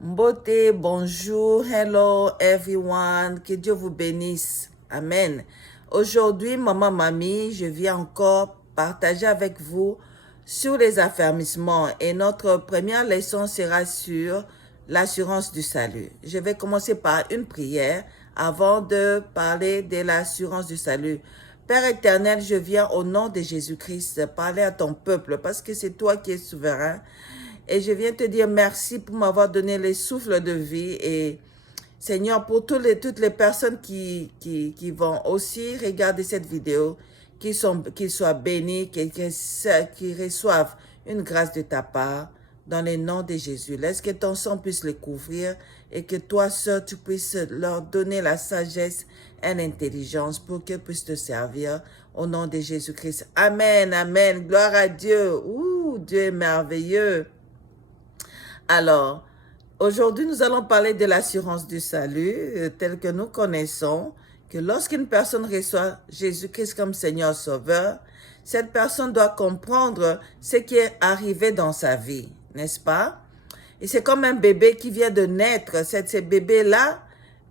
Beauté, bonjour, hello everyone, que Dieu vous bénisse. Amen. Aujourd'hui, maman, mamie, je viens encore partager avec vous sur les affermissements et notre première leçon sera sur l'assurance du salut. Je vais commencer par une prière avant de parler de l'assurance du salut. Père éternel, je viens au nom de Jésus-Christ parler à ton peuple parce que c'est toi qui es souverain. Et je viens te dire merci pour m'avoir donné les souffles de vie. Et Seigneur, pour toutes les personnes qui vont aussi regarder cette vidéo, qu'ils soient bénis, qu'ils reçoivent une grâce de ta part, dans le nom de Jésus. Laisse que ton sang puisse les couvrir et que toi seul, tu puisses leur donner la sagesse et l'intelligence pour qu'ils puissent te servir au nom de Jésus-Christ. Amen, amen. Gloire à Dieu. Ouh, Dieu est merveilleux. Alors, aujourd'hui, nous allons parler de l'assurance du salut, telle que nous connaissons, que lorsqu'une personne reçoit Jésus-Christ comme Seigneur Sauveur, cette personne doit comprendre ce qui est arrivé dans sa vie, n'est-ce pas? Et c'est comme un bébé qui vient de naître. Ce bébé-là,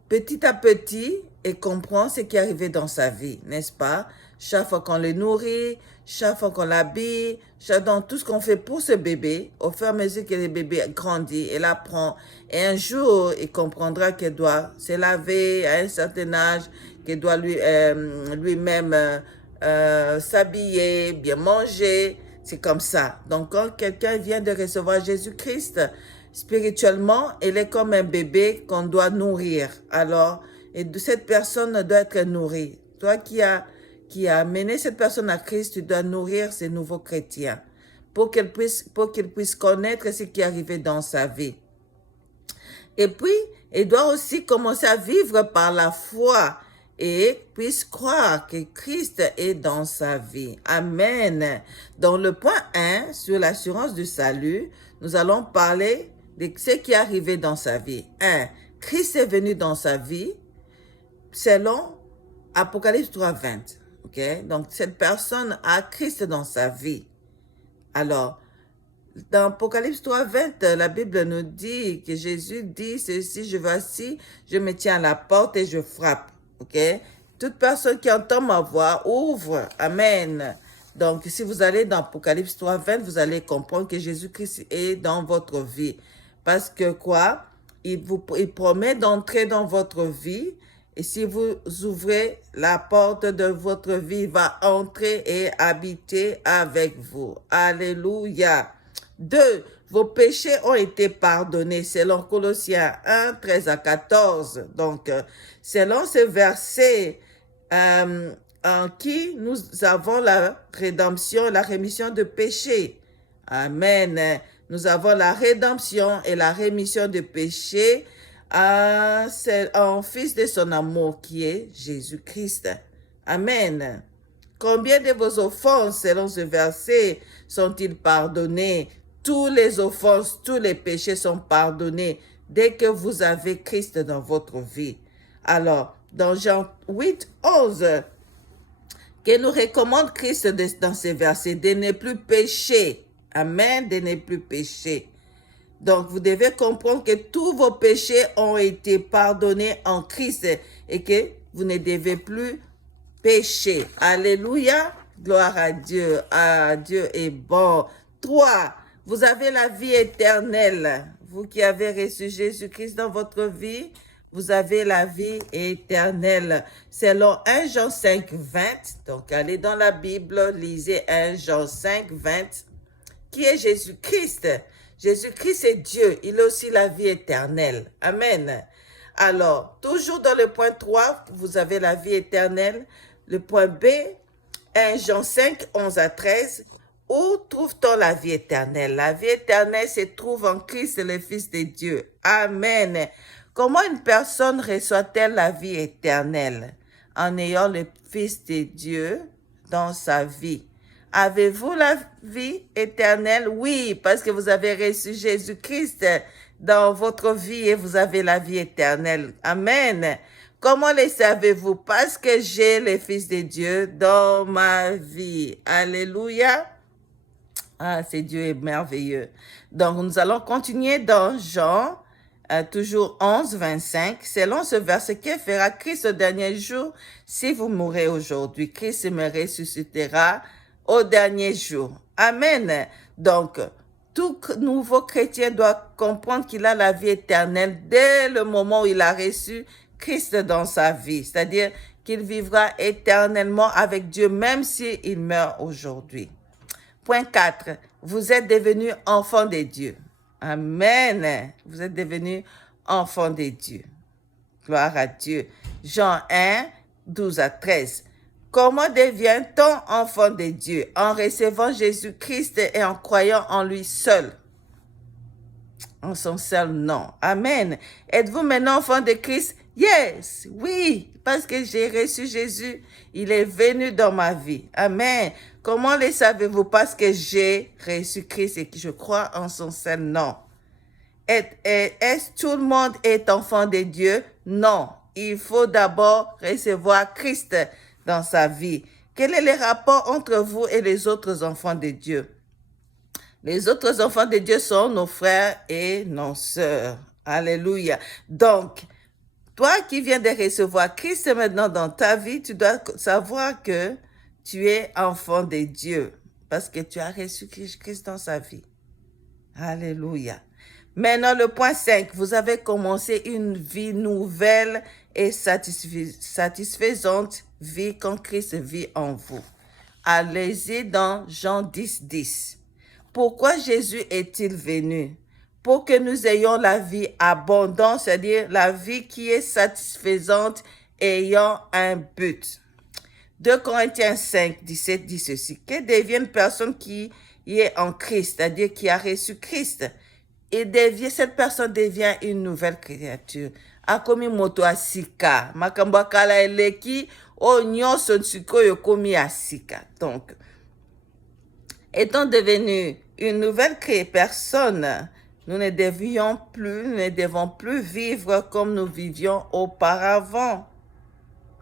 petit à petit, et comprend ce qui est arrivé dans sa vie, n'est-ce pas? Chaque fois qu'on le nourrit, chaque fois qu'on l'habille, dans tout ce qu'on fait pour ce bébé, au fur et à mesure que le bébé grandit, il apprend. Et un jour, il comprendra qu'il doit se laver à un certain âge, qu'il doit lui-même s'habiller, bien manger. C'est comme ça. Donc, quand quelqu'un vient de recevoir Jésus-Christ, spirituellement, il est comme un bébé qu'on doit nourrir. Alors, cette personne doit être nourrie. Toi qui as amené cette personne à Christ, tu dois nourrir ces nouveaux chrétiens pour qu'ils puissent connaître ce qui est arrivé dans sa vie. Et puis, il doit aussi commencer à vivre par la foi et puisse croire que Christ est dans sa vie. Amen. Dans le point 1, sur l'assurance du salut, nous allons parler de ce qui est arrivé dans sa vie. 1. Christ est venu dans sa vie selon Apocalypse 3, 20. Okay? Donc, cette personne a Christ dans sa vie. Alors, dans Apocalypse 3, 20, la Bible nous dit que Jésus dit ceci, je voici, je me tiens à la porte et je frappe. Ok? Toute personne qui entend ma voix ouvre. Amen. Donc, si vous allez dans Apocalypse 3, 20, vous allez comprendre que Jésus-Christ est dans votre vie. Parce que quoi? Il promet d'entrer dans votre vie. Et si vous ouvrez la porte de votre vie, il va entrer et habiter avec vous. Alléluia. 2. Vos péchés ont été pardonnés selon Colossiens 1, 13 à 14. Donc, selon ce verset en qui nous avons la rédemption, la rémission de péchés. Amen. Nous avons la rédemption et la rémission de péchés en fils de son amour qui est Jésus-Christ. Amen. Combien de vos offenses, selon ce verset, sont-ils pardonnés? Tous les offenses, tous les péchés sont pardonnés dès que vous avez Christ dans votre vie. Alors, dans Jean 8, 11, que nous recommande Christ dans ces versets, de ne plus pécher. Amen, de ne plus pécher. Donc, vous devez comprendre que tous vos péchés ont été pardonnés en Christ et que vous ne devez plus pécher. Alléluia. Gloire à Dieu. Ah, Dieu est bon. 3. Vous avez la vie éternelle. Vous qui avez reçu Jésus-Christ dans votre vie, vous avez la vie éternelle. Selon 1 Jean 5, 20. Donc, allez dans la Bible, lisez 1 Jean 5, 20. Qui est Jésus-Christ? Jésus-Christ est Dieu. Il a aussi la vie éternelle. Amen. Alors, toujours dans le point 3, vous avez la vie éternelle. Le point B, 1 Jean 5, 11 à 13. Où trouve-t-on la vie éternelle? La vie éternelle se trouve en Christ, le Fils de Dieu. Amen. Comment une personne reçoit-elle la vie éternelle? En ayant le Fils de Dieu dans sa vie. Avez-vous la vie éternelle? Oui, parce que vous avez reçu Jésus-Christ dans votre vie et vous avez la vie éternelle. Amen. Comment le savez-vous? Parce que j'ai le Fils de Dieu dans ma vie. Alléluia. Ah, c'est Dieu est merveilleux. Donc, nous allons continuer dans Jean toujours 11, 25. Selon ce verset, que fera Christ au dernier jour si vous mourrez aujourd'hui? Christ me ressuscitera au dernier jour. Amen. Donc, tout nouveau chrétien doit comprendre qu'il a la vie éternelle dès le moment où il a reçu Christ dans sa vie. C'est-à-dire qu'il vivra éternellement avec Dieu même s'il meurt aujourd'hui. Point 4. Vous êtes devenus enfants de Dieu. Amen. Vous êtes devenus enfants de Dieu. Gloire à Dieu. Jean 1, 12 à 13. Comment devient-on enfant de Dieu? En recevant Jésus-Christ et en croyant en lui seul. En son seul nom. Amen. Êtes-vous maintenant enfant de Christ? Yes, oui, parce que j'ai reçu Jésus. Il est venu dans ma vie. Amen. Comment le savez-vous? Parce que j'ai reçu Christ et que je crois en son seul nom. Est-ce tout le monde est enfant de Dieu? Non. Il faut d'abord recevoir Christ dans sa vie. Quel est le rapport entre vous et les autres enfants de Dieu? Les autres enfants de Dieu sont nos frères et nos sœurs. Alléluia. Donc, toi qui viens de recevoir Christ maintenant dans ta vie, tu dois savoir que tu es enfant de Dieu parce que tu as reçu Christ dans sa vie. Alléluia. Maintenant, le point 5, vous avez commencé une vie nouvelle et satisfaisante vie quand Christ vit en vous. Allez-y dans Jean 10, 10. Pourquoi Jésus est-il venu? Pour que nous ayons la vie abondante, c'est-à-dire la vie qui est satisfaisante, ayant un but. 2 Corinthiens 5, 17 dit ceci. Que devient une personne qui est en Christ, c'est-à-dire qui a reçu Christ? Cette personne devient une nouvelle créature. Akomi moto asika. Makambo kala eleki o nyonso nsikoyo komi asika. Donc, étant devenu une nouvelle personne, nous ne devons plus vivre comme nous vivions auparavant.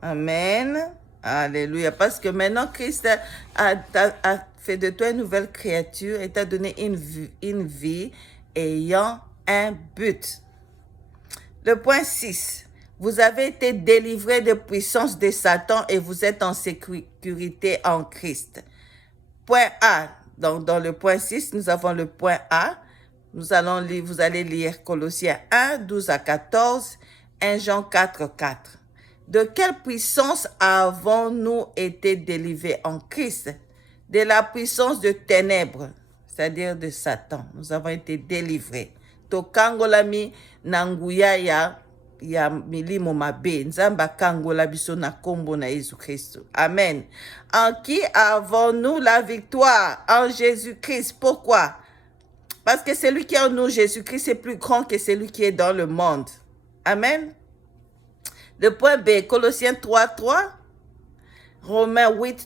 Amen. Alléluia. Parce que maintenant, Christ a fait de toi une nouvelle créature et t'a donné une vie ayant un but. Le point 6. Vous avez été délivrés de puissance de Satan et vous êtes en sécurité en Christ. Point A. Donc, dans le point 6, nous avons le point A. Vous allez lire Colossiens 1, 12 à 14, 1 Jean 4, 4. De quelle puissance avons-nous été délivrés en Christ? De la puissance de ténèbres, c'est-à-dire de Satan. Nous avons été délivrés. Tokangolami nanguya ya milimo mabe. Nzamba kangola biso na kombo na Jésus Christ. Amen. En qui avons-nous la victoire? En Jésus-Christ. Pourquoi? Parce que celui qui est en nous, Jésus-Christ, est plus grand que celui qui est dans le monde. Amen. Le point B, Colossiens 3, 3, Romains 8,